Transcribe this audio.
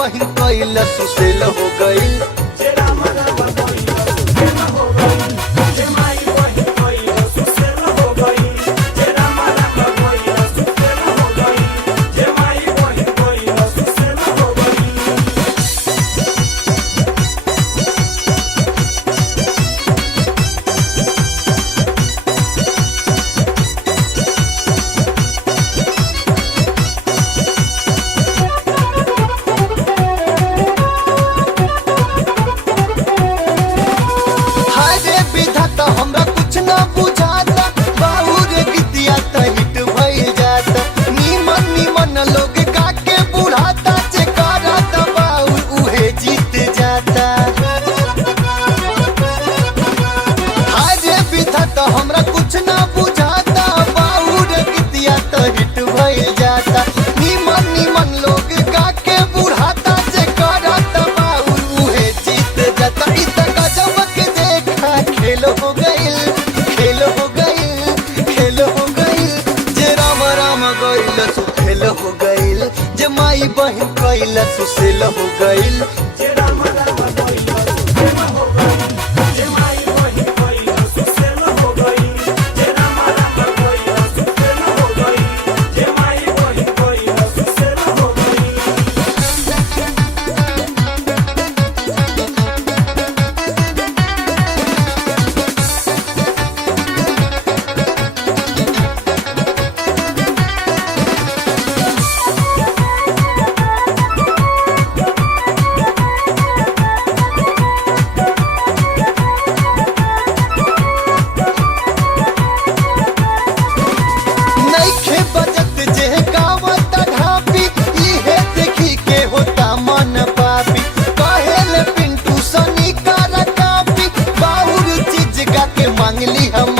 बहिन कैला सुसेल हो गईल। हमरा कुछ ना बुझाता बाबू रे गीतिया त हिट भइल जाता। नीमन नीमन लोग गा के बुढ़ाता जे कराता बाबू उहे जीत जाता। हाय रे विधाता हमरा कुछ ना बुझाता बाबू रे गीतिया त हिट भइल जाता। नीमन नीमन लोग गा के बुढ़ाता जे कराता बाबू उहे जीत जाता। इ त गजब के देखा खेल हो गईल, खेल हो गईल, खेल हो गईल। जे राम राम गईल सो खेल हो गईल। जे माई बहिन कैला सुसेल हो गईल। मांगली हम